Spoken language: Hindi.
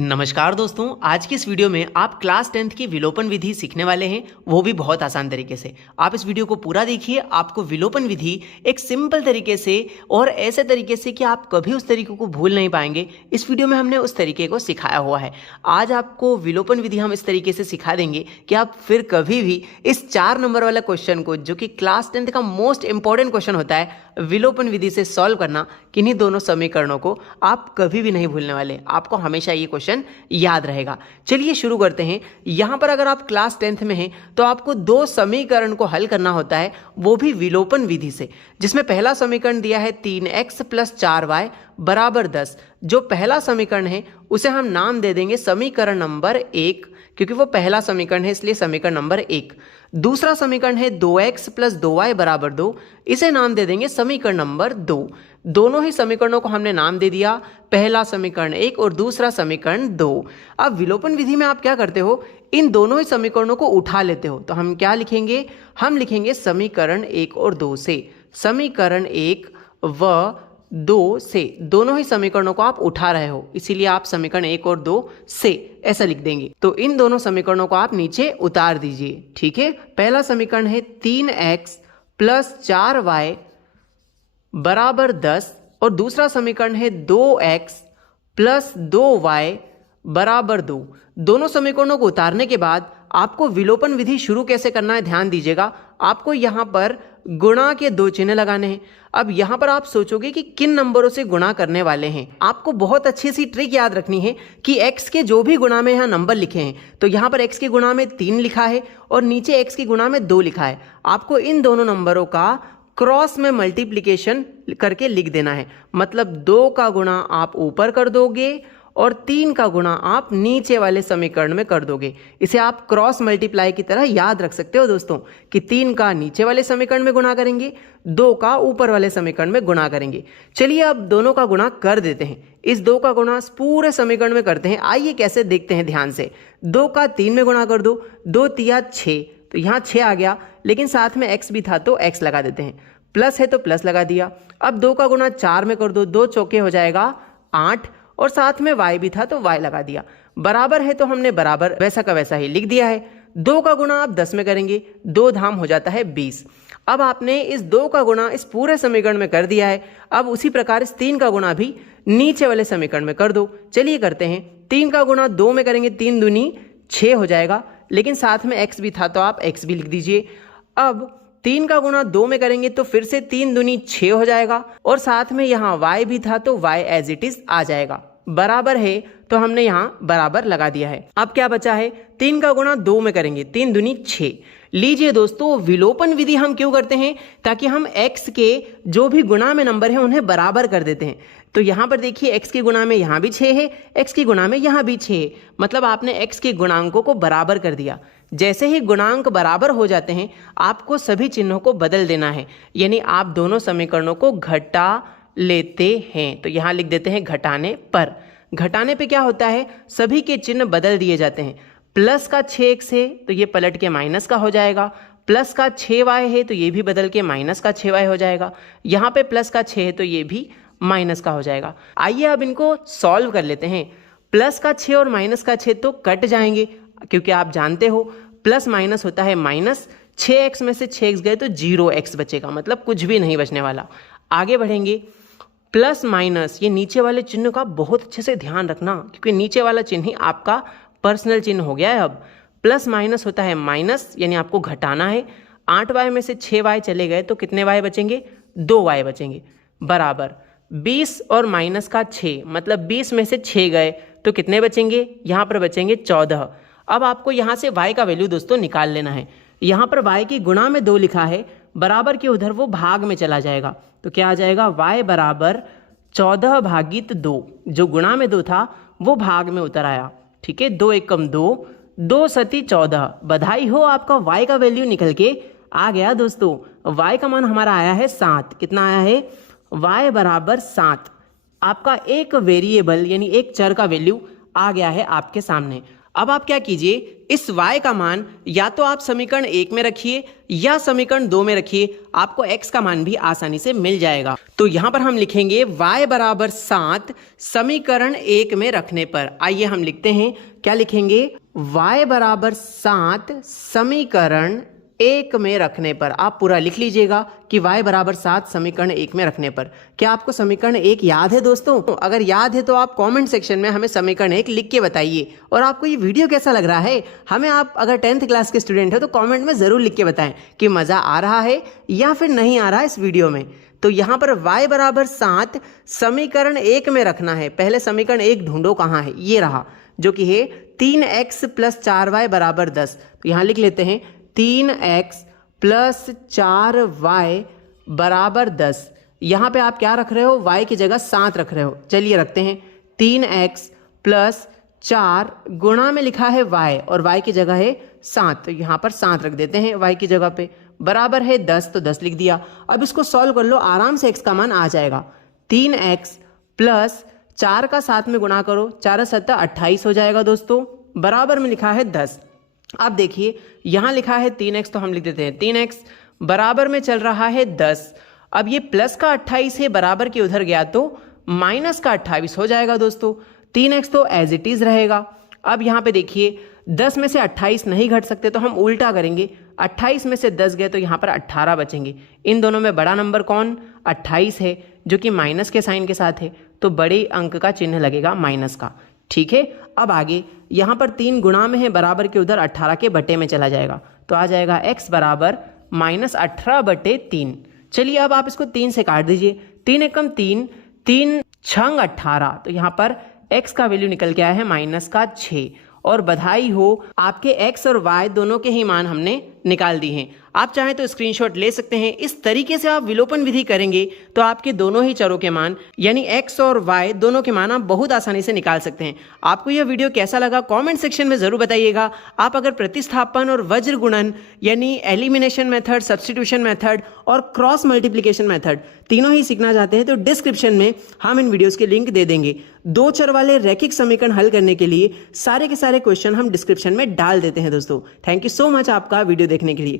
नमस्कार दोस्तों, आज की इस वीडियो में आप क्लास 10th की विलोपन विधि सीखने वाले हैं, वो भी बहुत आसान तरीके से। आप इस वीडियो को पूरा देखिए, आपको विलोपन विधि एक सिंपल तरीके से और ऐसे तरीके से कि आप कभी उस तरीके को भूल नहीं पाएंगे। इस वीडियो में हमने उस तरीके को सिखाया हुआ है। आज आपको विलोपन विधि हम इस तरीके से सिखा देंगे कि आप फिर कभी भी इस 4 नंबर वाला क्वेश्चन को, जो कि क्लास 10th का मोस्ट इंपॉर्टेंट क्वेश्चन होता है, विलोपन विधि से सॉल्व करना, किन्हीं दोनों समीकरणों को आप कभी भी नहीं भूलने वाले। आपको हमेशा ये क्वेश्चन याद रहेगा। चलिए शुरू करते हैं। यहां पर अगर आप क्लास 10th में हैं तो आपको 2 समीकरण को हल करना होता है, वो भी विलोपन विधि से, जिसमें पहला समीकरण दिया है 3x + 4y = 10। जो पहला समीकरण है उसे हम नाम दे देंगे समीकरण नंबर 1, क्योंकि वो पहला समीकरण है, इसलिए समीकरण नंबर 1। दूसरा समीकरण है 2x + 2y = 2, इसे नाम दे देंगे समीकरण नंबर 2। दोनों ही समीकरणों को हमने नाम दे दिया, पहला समीकरण 1 और दूसरा समीकरण 2। अब विलोपन विधि में आप क्या करते हो, इन दोनों ही समीकरणों को उठा लेते हो। तो हम क्या लिखेंगे, हम लिखेंगे समीकरण 1 और 2 से। समीकरण 1 व 2 से दोनों ही समीकरणों को आप उठा रहे हो, इसीलिए आप समीकरण 1 और 2 से ऐसा लिख देंगे। तो इन दोनों समीकरणों को आप नीचे उतार दीजिए। ठीक है, पहला समीकरण है 3x + 4y = 10 और दूसरा समीकरण है 2x + 2y = 2। दोनों समीकरणों को उतारने के बाद आपको विलोपन विधि शुरू कैसे करना है, ध्यान दीजिएगा। आपको यहां पर गुणा के 2 चिन्ह लगाने हैं। अब यहां पर आप सोचोगे कि किन नंबरों से गुणा करने वाले हैं। आपको बहुत अच्छी सी ट्रिक याद रखनी है कि x के जो भी गुणा में यहां नंबर लिखे हैं, तो यहां पर x के गुणा में 3 लिखा है और नीचे x के गुणा में 2 लिखा है। आपको इन दोनों नंबरों का क्रॉस में मल्टीप्लिकेशन करके लिख देना है। मतलब 2 का गुणा आप ऊपर कर दोगे और 3 का गुणा आप नीचे वाले समीकरण में कर दोगे। इसे आप क्रॉस मल्टीप्लाई की तरह याद रख सकते हो दोस्तों, कि 3 का नीचे वाले समीकरण में गुणा करेंगे, 2 का ऊपर वाले समीकरण में गुणा करेंगे। चलिए अब दोनों का गुणा कर देते हैं। इस 2 का गुणा पूरे समीकरण में करते हैं। आइए कैसे देखते हैं ध्यान से। 2 का 3 में गुणा कर दो, 2 तिया 6, तो यहाँ 6 आ गया, लेकिन साथ में x भी था तो x लगा देते हैं। प्लस है तो प्लस लगा दिया। अब 2 का गुणा 4 में कर दो, 2 चौके हो जाएगा 8, और साथ में y भी था तो y लगा दिया। बराबर है तो हमने बराबर वैसा का वैसा ही लिख दिया है। 2 का गुणा आप 10 में करेंगे, 2 धाम हो जाता है 20। अब आपने इस 2 का गुणा इस पूरे समीकरण में कर दिया है। अब उसी प्रकार इस 3 का गुणा भी नीचे वाले समीकरण में कर दो। चलिए करते हैं। 3 का गुणा 2 में करेंगे, 3 दूनी 6 हो जाएगा, लेकिन साथ में x भी था तो आप x भी लिख दीजिए। अब 3 का गुणा 2 में करेंगे तो फिर से 3 दूनी 6 हो जाएगा, और साथ में यहाँ y भी था तो y एज इट इज आ जाएगा। बराबर है तो हमने यहाँ बराबर लगा दिया है। अब क्या बचा है, 3 का गुणा 2 में करेंगे, 3 दूनी 6। लीजिए दोस्तों, विलोपन विधि हम क्यों करते हैं, ताकि हम x के जो भी गुणा में नंबर है उन्हें बराबर कर देते हैं। तो यहाँ पर देखिए, x के गुणा में यहाँ भी 6 है, x के गुणा में यहाँ भी 6 है, मतलब आपने x के गुणांकों को बराबर कर दिया। जैसे ही गुणांक बराबर हो जाते हैं, आपको सभी चिन्हों को बदल देना है, यानी आप दोनों समीकरणों को घटा लेते हैं। तो यहाँ लिख देते हैं घटाने पर। घटाने पे क्या होता है, सभी के चिन्ह बदल दिए जाते हैं। प्लस का 6x है तो ये पलट के माइनस का हो जाएगा, प्लस का 6y है तो ये भी बदल के माइनस का 6y हो जाएगा, यहाँ पे प्लस का 6 है तो ये भी माइनस का हो जाएगा। आइए अब इनको सॉल्व कर लेते हैं। प्लस का 6 और माइनस का 6 तो कट जाएंगे, क्योंकि आप जानते हो प्लस माइनस होता है माइनस। 6x में से 6x गए तो 0x बचेगा, मतलब कुछ भी नहीं बचने वाला। आगे बढ़ेंगे, प्लस माइनस, ये नीचे वाले चिन्ह का बहुत अच्छे से ध्यान रखना, क्योंकि नीचे वाला चिन्ह ही आपका पर्सनल चिन्ह हो गया है। अब प्लस माइनस होता है माइनस, यानी आपको घटाना है। 8y में से 6y चले गए तो कितने y बचेंगे, 2y बचेंगे। बराबर 20 और माइनस का 6, मतलब 20 में से 6 गए तो कितने बचेंगे, यहाँ पर बचेंगे 14। अब आपको यहाँ से y का वैल्यू दोस्तों निकाल लेना है। यहाँ पर y की गुणा में 2 लिखा है, बराबर के उधर वो भाग में चला जाएगा, तो क्या आ जाएगा, y = 14/2। जो गुणा में 2 था वो भाग में उतर आया। ठीक है, 2 एकम 2, 2 सती 14। बधाई हो, आपका y का वैल्यू निकल के आ गया दोस्तों। y का मान हमारा आया है 7। कितना आया है, y = 7। आपका एक वेरिएबल यानी एक चर का वैल्यू आ गया है आपके सामने। अब आप क्या कीजिए, इस y का मान या तो आप समीकरण 1 में रखिए या समीकरण 2 में रखिए, आपको x का मान भी आसानी से मिल जाएगा। तो यहां पर हम लिखेंगे y बराबर 7 समीकरण 1 में रखने पर। आइए हम लिखते हैं, क्या लिखेंगे, y बराबर 7 समीकरण 1 में रखने पर। आप पूरा लिख लीजिएगा कि y बराबर 7 समीकरण 1 में रखने पर। क्या आपको समीकरण 1 याद है दोस्तों? अगर याद है तो आप कमेंट सेक्शन में हमें समीकरण 1 लिख के बताइए। और आपको ये वीडियो कैसा लग रहा है, हमें आप अगर 10th क्लास के स्टूडेंट हो तो कमेंट में ज़रूर लिख के बताएं कि मज़ा आ रहा है या फिर नहीं आ रहा है इस वीडियो में। तो यहाँ पर y बराबर 7 समीकरण 1 में रखना है। पहले समीकरण 1 ढूंढो, कहाँ है, ये रहा, जो कि है 3x + 4y बराबर 10। तो यहाँ लिख लेते हैं 3x + 4y बराबर 10। यहाँ पे आप क्या रख रहे हो, y की जगह 7 रख रहे हो। चलिए रखते हैं 3x + 4 गुणा में लिखा है y और y की जगह है 7, तो यहाँ पर 7 रख देते हैं y की जगह पे, बराबर है 10, तो 10 लिख दिया। अब इसको सॉल्व कर लो, आराम से x का मान आ जाएगा। 3x + 4 का 7 में गुणा करो, 4 × 7 = 28 हो जाएगा दोस्तों, बराबर में लिखा है 10। अब देखिए यहाँ लिखा है 3x, तो हम लिख देते हैं 3x, बराबर में चल रहा है 10। अब ये प्लस का 28 है, बराबर के उधर गया तो माइनस का 28 हो जाएगा दोस्तों। 3x तो एज इट इज रहेगा। अब यहाँ पे देखिए 10 में से 28 नहीं घट सकते, तो हम उल्टा करेंगे, 28 में से 10 गए तो यहाँ पर 18 बचेंगे। इन दोनों में बड़ा नंबर कौन, 28 है, जो कि माइनस के साइन के साथ है, तो बड़े अंक का चिन्ह लगेगा माइनस का। ठीक है, अब आगे यहाँ पर 3 गुणा में है, बराबर के उधर 18 के बटे में चला जाएगा, तो आ जाएगा x बराबर -18/3। चलिए अब आप इसको 3 से काट दीजिए, 3 एकम 3, 3 छंग 18, तो यहाँ पर x का वैल्यू निकल के आया है -6। और बधाई हो, आपके x और y दोनों के ही मान हमने निकाल दी हैं। आप चाहें तो स्क्रीनशॉट ले सकते हैं। इस तरीके से आप विलोपन विधि करेंगे तो आपके दोनों ही चरों के मान यानी x और y दोनों के मान आप बहुत आसानी से निकाल सकते हैं। आपको यह वीडियो कैसा लगा कमेंट सेक्शन में ज़रूर बताइएगा। आप अगर प्रतिस्थापन और वज्र गुणन यानी एलिमिनेशन मेथड, सब्स्टिट्यूशन मेथड और क्रॉस मल्टीप्लिकेशन मेथड तीनों ही सीखना चाहते हैं तो डिस्क्रिप्शन में हम इन वीडियोज़ के लिंक दे देंगे। 2 चर वाले रैखिक समीकरण हल करने के लिए सारे के सारे क्वेश्चन हम डिस्क्रिप्शन में डाल देते हैं दोस्तों। थैंक यू सो मच आपका वीडियो देखने के लिए।